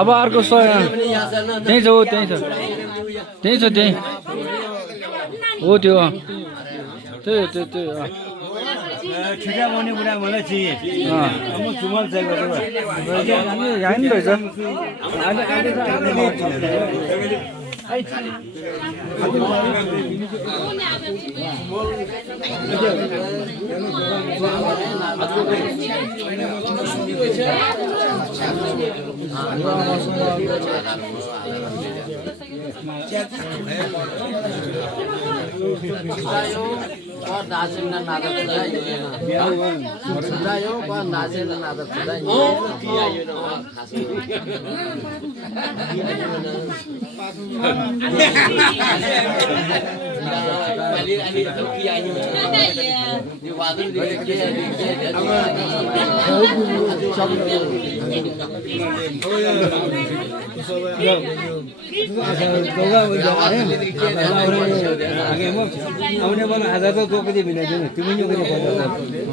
अब अर्को त्यही छ त्यही छ त्यही हो त्यो त्यही छिटा बनाउने बुढा मलाई चाहिए म चुमल चाहिएको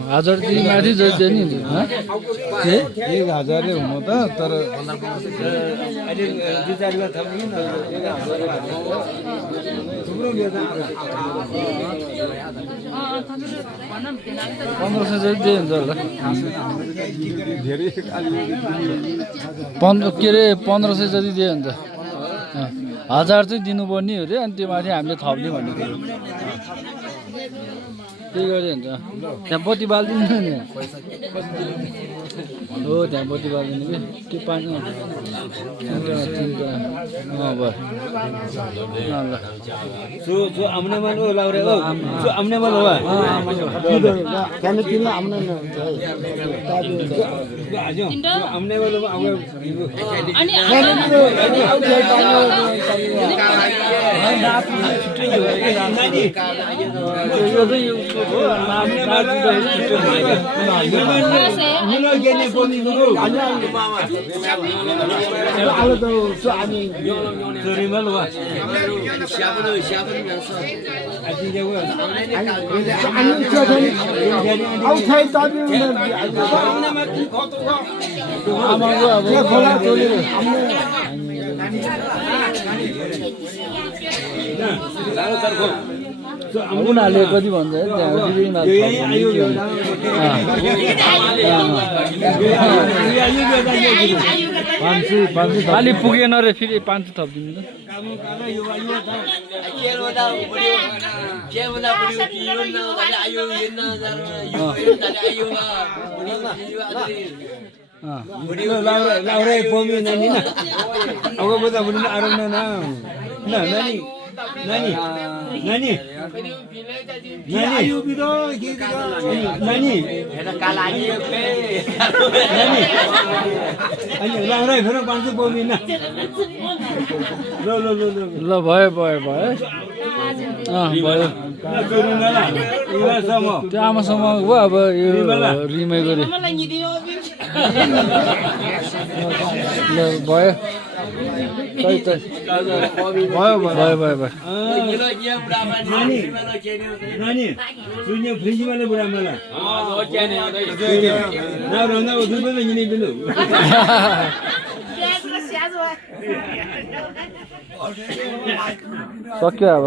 हजार दिन माथि जति नि 1000 हुनु त तर अहिले दुई चार बेला थप्नु न थुप्रो बेला 1500 जति दिए हुन्छ होला धेरै के अरे 1500 जति दिए हुन्छ 1000 चाहिँ दिनुपर्ने हो रे अनि त्यो माथि हामीले थप्ने भनेको त्यही गरे हुन्छ त्यहाँ बत्ती बाल्दिनु नि हो त्यहाँ बत्ती बाल्दिनु कि त्यो पानी जो आमने वाला हो लाउरे हो जो आमने वाला हो क्याने तिन आम्न आजो आमने वाला आउने अनि उनीहरूले कति भन्छ अलि पुगेन रे फेरि 500 थपिदिनु Nani, nani, ayo bido, nani, nani, ayo laurai घर 500 बोमी ना, ल भयो भयो भयो भयो त्यो आमासँग हो अब यो रिमाइ गरे ल भयो भयो भयो भयो भयो नानी सुन्यो फ्रिज वाले बुढा मलाई ना रंगा उधर पे नहीं बिलो सक्यो अब